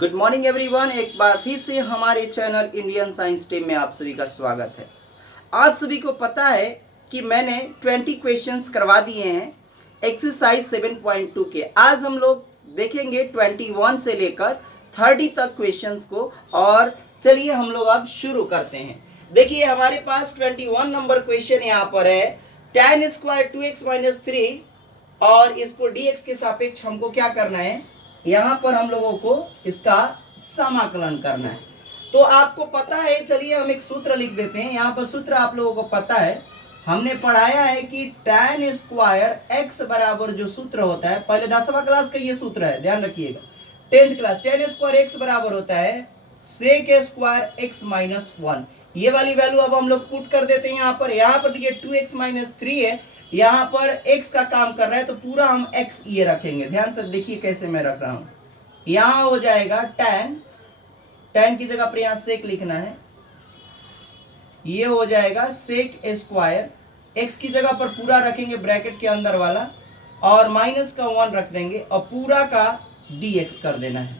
Good morning everyone. एक बार फिर से हमारे चैनल इंडियन साइंस टीम में आप सभी का स्वागत है। आप सभी को पता है कि मैंने 20 क्वेश्चंस करवा दिए हैं एक्सरसाइज 7.2 के। आज हम लोग देखेंगे 21 से लेकर 30 तक क्वेश्चंस को। और चलिए हम लोग अब शुरू करते हैं। देखिए हमारे पास 21 नंबर क्वेश्चन यहाँ पर है, tan स्क्वायर 2x माइनस 3 और इसको dx के सापेक्ष हमको क्या करना है, यहाँ पर हम लोगों को इसका समाकलन करना है। तो आपको पता है, चलिए हम एक सूत्र लिख देते हैं। यहाँ पर सूत्र आप लोगों को पता है, हमने पढ़ाया है कि tan स्क्वायर x बराबर जो सूत्र होता है, पहले 10वां क्लास का ये सूत्र है, ध्यान रखिएगा, 10th class, tan square x बराबर होता है sec स्क्वायर x माइनस 1। ये वाली वैल्यू अब हम लोग पुट कर देते हैं यहाँ पर। यहाँ पर देखिए 2x माइनस 3 है, यहाँ पर x का काम कर रहा है तो पूरा हम x ये रखेंगे। ध्यान से देखिए कैसे मैं रख रहा हूं। यहाँ हो जाएगा tan की जगह पर यहाँ सेक लिखना है, ये हो जाएगा सेक स्क्वायर, x की जगह पर पूरा रखेंगे ब्रैकेट के अंदर वाला और माइनस का 1 रख देंगे और पूरा का dx कर देना है।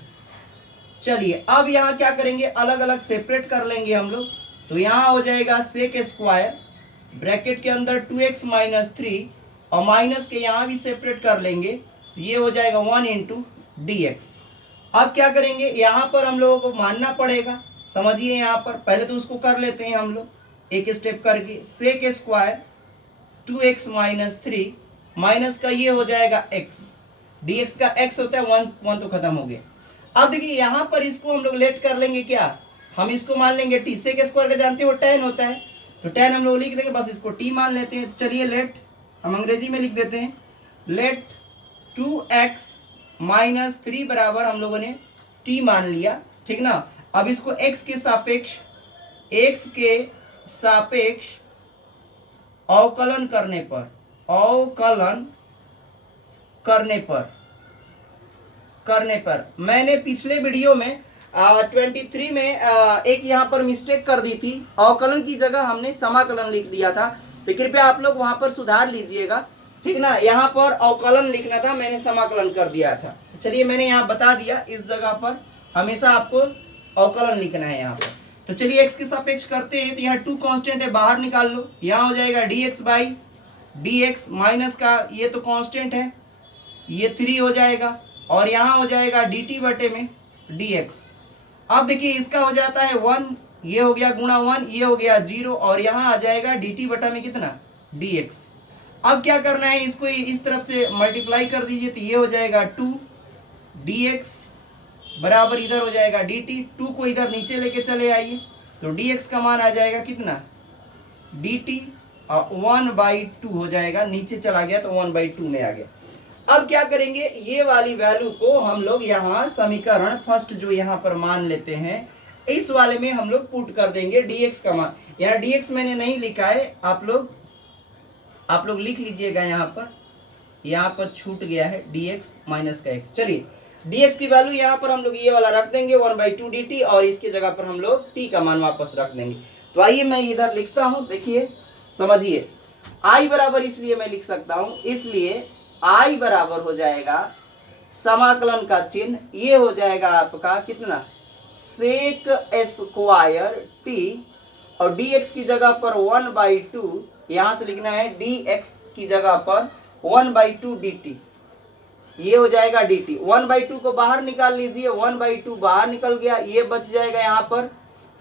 चलिए अब यहाँ क्या करेंगे, अलग अलग सेपरेट कर लेंगे हम लोग। तो यहाँ हो जाएगा सेक स्क्वायर ब्रैकेट के अंदर 2x माइनस 3 और माइनस के यहाँ भी सेपरेट कर लेंगे, तो ये हो जाएगा 1 इंटू dx। अब क्या करेंगे, यहाँ पर हम लोगों को मानना पड़ेगा, समझिए यहाँ पर पहले तो उसको कर लेते हैं हम लोग एक स्टेप करके। Sec square 2x minus 3 minus का ये हो जाएगा x, dx का x होता है 1 तो खत्म हो गया। अब देखिए यहाँ पर इसको हम लोग लेट कर लेंगे, क्या हम इसको मान लेंगे t। सेक स्क्वायर का जानते हो tan होता है, तो tan हम लोग लिख देंगे, बस इसको t मान लेते हैं। तो चलिए लेट, हम अंग्रेजी में लिख देते हैं, लेट 2x माइनस 3 बराबर हम लोगों ने t मान लिया, ठीक ना। अब इसको x के सापेक्ष अवकलन करने पर मैंने पिछले वीडियो में 23 में एक यहाँ पर मिस्टेक कर दी थी, अवकलन की जगह हमने समाकलन लिख दिया था, तो कृपया आप लोग वहां पर सुधार लीजिएगा, ठीक ना। यहाँ पर अवकलन लिखना था, मैंने समाकलन कर दिया था। चलिए मैंने यहाँ बता दिया, इस जगह पर हमेशा आपको अवकलन लिखना है यहाँ पर। तो चलिए x के सापेक्ष करते हैं, तो यहाँ 2 कांस्टेंट है, बाहर निकाल लो। यहाँ हो जाएगा dx बाई dx, माइनस का ये तो कांस्टेंट है, ये 3 हो जाएगा और यहाँ हो जाएगा dt बटे में dx। अब देखिए इसका हो जाता है 1, ये हो गया गुणा 1, ये हो गया 0 और यहाँ आ जाएगा dt बटा में कितना dx। अब क्या करना है, इसको इस तरफ से मल्टीप्लाई कर दीजिए, तो ये हो जाएगा 2 dx बराबर इधर हो जाएगा dt। 2 को इधर नीचे लेके चले आइए, तो dx का मान आ जाएगा कितना dt और 1/2 हो जाएगा, नीचे चला गया तो 1/2 में आ गया। अब क्या करेंगे, ये वाली वैल्यू को हम लोग यहाँ समीकरण फर्स्ट जो यहाँ पर मान लेते हैं, इस वाले में हम लोग पुट कर देंगे dx का मान। यहाँ dx मैंने नहीं लिखा है, आप लोग लिख लीजिएगा, यहाँ पर छूट गया है dx माइनस का x। चलिए dx की वैल्यू यहाँ पर हम लोग ये वाला रख देंगे 1/2 dt और इसकी जगह पर हम लोग t का मान वापस रख देंगे। तो आइए मैं इधर लिखता हूँ, देखिए समझिए, i बराबर इसलिए मैं लिख सकता हूँ, इसलिए i बराबर हो जाएगा समाकलन का चिन्ह, ये हो जाएगा आपका कितना सेक स्क्वायर t और dx की जगह पर 1/2, यहां से लिखना है dx की जगह पर 1/2 dt, ये हो जाएगा dt। 1/2 को बाहर निकाल लीजिए, 1/2 बाहर निकल गया, ये बच जाएगा यहाँ पर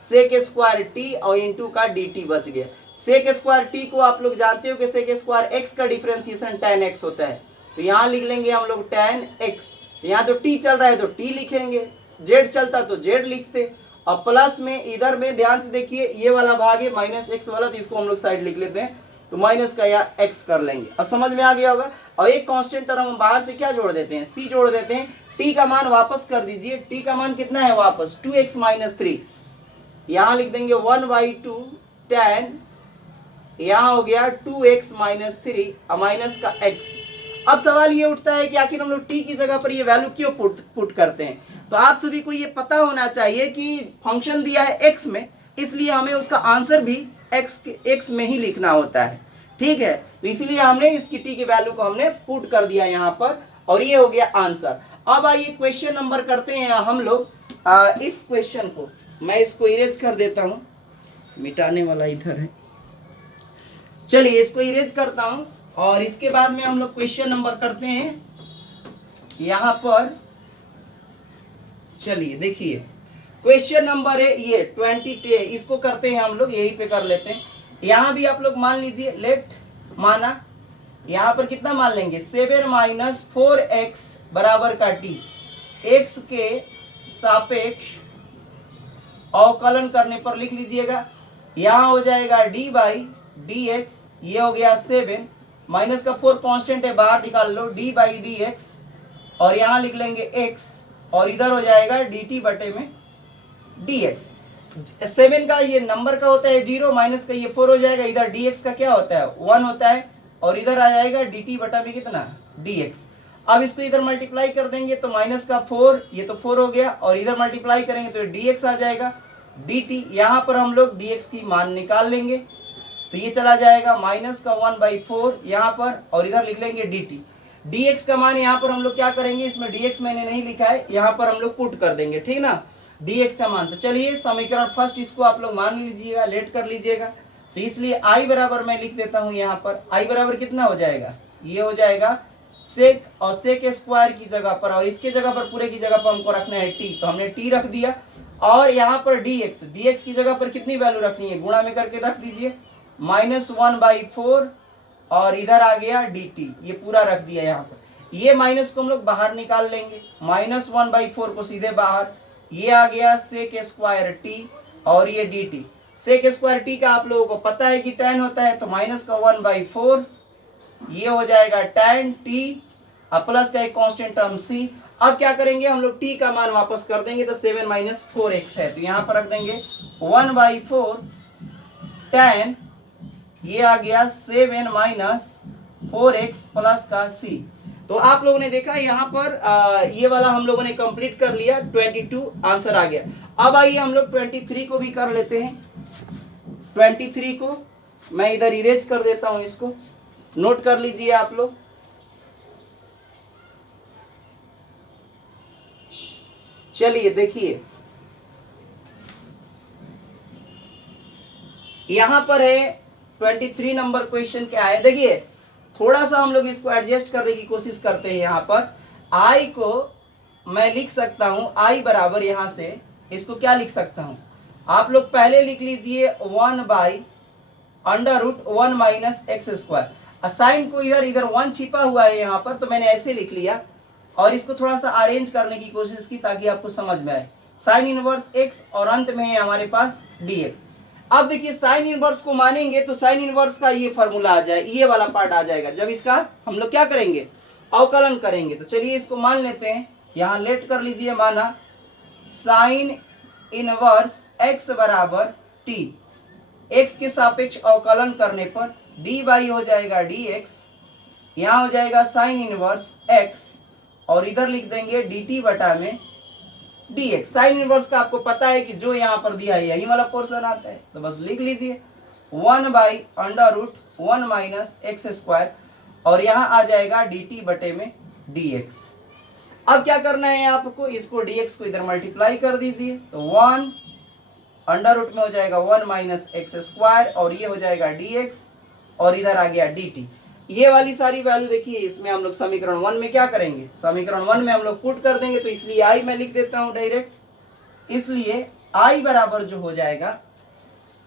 सेक स्क्वायर t और इंटू का dt बच गया। सेक स्क्वायर t को आप लोग जानते हो कि सेक स्क्वायर x का डिफरेंशिएशन tan x होता है, तो यहाँ लिख लेंगे हम लोग tan x। यहाँ तो t चल रहा है तो t लिखेंगे, z चलता तो z लिखते, और प्लस में इधर में ध्यान से देखिए ये वाला भाग है माइनस x वाला, तो इसको हम लोग साइड लिख लेते हैं, तो माइनस का या x कर लेंगे। अब समझ में आ गया होगा। और एक कांस्टेंट टर्म हम बाहर से क्या जोड़ देते हैं, c जोड़ देते हैं। t का मान वापस कर दीजिए, t का मान कितना है वापस 2x माइनस 3, यहाँ लिख देंगे 1/2 tan, यहाँ हो गया 2x माइनस 3 और माइनस का x। अब सवाल ये उठता है कि आखिर हम लोग t की जगह पर ये वैल्यू क्यों पुट करते हैं। तो आप सभी को ये पता होना चाहिए कि फंक्शन दिया है x में, इसलिए हमें उसका आंसर भी x में ही लिखना होता है, ठीक है। तो इसीलिए हमने इसकी t की वैल्यू को हमने पुट कर दिया यहाँ पर और ये हो गया आंसर। अब आइए क्वेश्चन नंबर करते हैं हम लोग इस क्वेश्चन को मैं इसको इरेज कर देता हूं, मिटाने वाला इधर है। चलिए इसको इरेज करता हूं और इसके बाद में हम लोग क्वेश्चन नंबर करते हैं यहां पर। चलिए देखिए क्वेश्चन नंबर है ये 20, इसको करते हैं हम लोग, यहीं पे कर लेते हैं। यहां भी आप लोग मान लीजिए, लेट माना, यहां पर कितना मान लेंगे 7 - 4x बराबर का t, x के सापेक्ष अवकलन करने पर लिख लीजिएगा। यहां हो जाएगा d/dx, ये हो गया 7, माइनस का 4 कांस्टेंट है बाहर निकाल लो, d/dx, और यहां लिख लेंगे x, और इधर हो जाएगा dt बटे में dx। 7 का ये नंबर का होता है 0, माइनस का ये 4 हो जाएगा, इधर dx का क्या होता है 1 होता है, और इधर आ जाएगा dt बटा में कितना dx। अब इसको इधर मल्टीप्लाई कर देंगे तो माइनस का 4, ये तो 4 हो गया, और इधर मल्टीप्लाई करेंगे तो dx आ जाएगा dt। यहाँ पर हम लोग dx की मान निकाल लेंगे तो ये चला जाएगा माइनस का 1/4 यहाँ पर, और इधर लिख लेंगे dt। dx का मान यहाँ पर हम लोग क्या करेंगे, इसमें dx मैंने नहीं लिखा है, यहाँ पर हम लोग पुट कर देंगे, ठीक ना, dx का मान। तो चलिए समीकरण फर्स्ट इसको आप लोग मान लीजिएगा, लेट कर लीजिएगा। तो इसलिए i बराबर मैं लिख देता हूं यहाँ पर, i बराबर कितना हो जाएगा, ये हो जाएगा सेक, और सेक स्क्वायर की जगह पर, और इसके जगह पर पूरे की जगह पर हमको रखना है t, तो हमने t रख दिया। और यहाँ पर dx की जगह पर कितनी वैल्यू रखनी है, गुणा में करके रख दीजिए, -1/4, और इधर आ गया dt, ये पूरा रख दिया यहाँ पर। ये माइनस को हम लोग बाहर निकाल लेंगे, -1/4 को सीधे बाहर, ये आ गया सेक स्क्वायर t, और ये dt। सेक स्क्वायर t का आप लोगों को पता है कि tan होता है, तो माइनस का 1/4, ये हो जाएगा tan t, और प्लस का एक कांस्टेंट टर्म c। अब क्या करेंगे हम लोग, t का मान वापस कर देंगे, तो 7 - 4x है, तो यहाँ पर रख देंगे 1/4 tan, ये आ गया 7 - 4x प्लस का c। तो आप लोगों ने देखा यहाँ पर ये वाला हम लोगों ने कंप्लीट कर लिया, 22 आंसर आ गया। अब आइए हम लोग 23 को भी कर लेते हैं। 23 को मैं इधर इरेज कर देता हूं, इसको नोट कर लीजिए आप लोग। चलिए देखिए यहां पर है 23 नंबर क्वेश्चन क्या है, देखिए थोड़ा सा हम लोग इसको एडजस्ट करने की कोशिश करते हैं। यहाँ पर i को मैं लिख सकता हूं, i बराबर यहां से इसको क्या लिख सकता हूं, आप लोग पहले लिख लीजिए 1/√1 - x²। साइन को इधर 1 छिपा हुआ है यहाँ पर, तो मैंने ऐसे लिख लिया, और इसको थोड़ा सा अरेंज करने की कोशिश की ताकि आपको समझ में आए। साइन इनवर्स x, और अंत में है हमारे पास dx। अब देखिए साइन इनवर्स को मानेंगे तो साइन इनवर्स का ये फॉर्मूला आ जाए, ये वाला पार्ट आ जाएगा, जब इसका हम लोग क्या करेंगे अवकलन करेंगे। तो चलिए इसको मान लेते हैं, यहाँ लेट कर लीजिए, माना साइन इनवर्स x बराबर t, x के सापेक्ष अवकलन करने पर dy हो जाएगा dx, यहाँ हो जाएगा साइन इनवर्स x, और इधर लिख देंगे dt बटा में dx। साइन इनवर्स का आपको पता है कि जो यहाँ पर दिया है यही वाला पोर्शन आता है, तो बस लिख लीजिए 1/√1 - x², और यहाँ आ जाएगा dt बटे में dx। अब क्या करना है आपको, इसको dx को इधर मल्टीप्लाई कर दीजिए, तो 1 अंडर में हो जाएगा 1 - x², और ये हो जाएगा dx, और इधर आ गया dt। ये वाली सारी वैल्यू देखिए इसमें हम लोग समीकरण 1 में क्या करेंगे, समीकरण 1 में हम लोग पुट कर देंगे, तो इसलिए i मैं लिख देता हूं डायरेक्ट। इसलिए i बराबर जो हो जाएगा,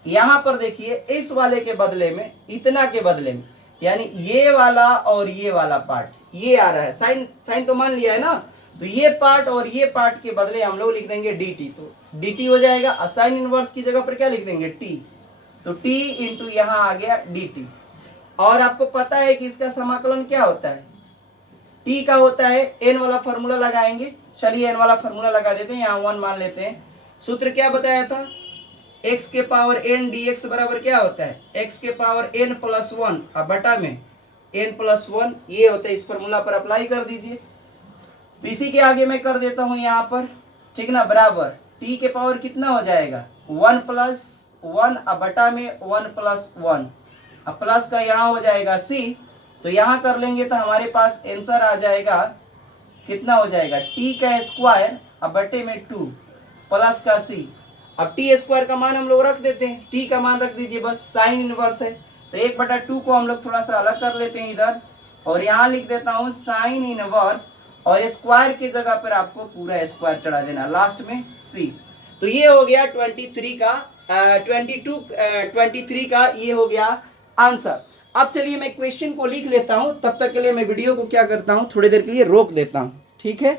यहां पर देखिए इस वाले के बदले में, इतना के बदले में, यानी ये वाला और ये वाला पार्ट ये आ रहा है, साइन तो मान लिया है ना, तो ये पार्ट और ये पार्ट के बदले हम लोग लिख देंगे dt, तो dt हो जाएगा। साइन इनवर्स की जगह पर क्या लिख देंगे t, तो t इंटू यहां आ गया dt। और आपको पता है कि इसका समाकलन क्या होता है, t का होता है, n वाला फॉर्मूला लगाएंगे। चलिए n वाला फॉर्मूला लगा देते हैं, यहाँ 1 मान लेते हैं। सूत्र क्या बताया था, x के पावर n dx बराबर क्या होता है, x के पावर n + 1 अब बटा में n + 1, ये होता है। इस फॉर्मूला पर अप्लाई कर दीजिए। तो इसी के आगे मैं कर देता हूं यहाँ पर, ठीक ना, बराबर t के पावर कितना हो जाएगा 1 + 1 अब बटा में 1 + 1, अब प्लस का यहाँ हो जाएगा c, तो यहाँ कर लेंगे तो हमारे पास आंसर आ जाएगा, कितना हो जाएगा t का स्क्वायर अब बटे में 2, प्लस का सी। अब टी स्क्वायर का मान हम लोग रख देते हैं, टी का मान रख दीजिए बस, साइन इनवर्स है तो 1/2 को हम लोग थोड़ा सा अलग कर लेते हैं इधर, और यहाँ लिख देता हूँ साइन इनवर्स, और स्क्वायर की जगह पर आपको पूरा स्क्वायर चढ़ा देना लास्ट में सी। तो ये हो गया 23 का 23 का ये हो गया आंसर। अब चलिए मैं क्वेश्चन को लिख लेता हूं, तब तक के लिए मैं वीडियो को क्या करता हूं, थोड़ी देर के लिए रोक देता हूं, ठीक है।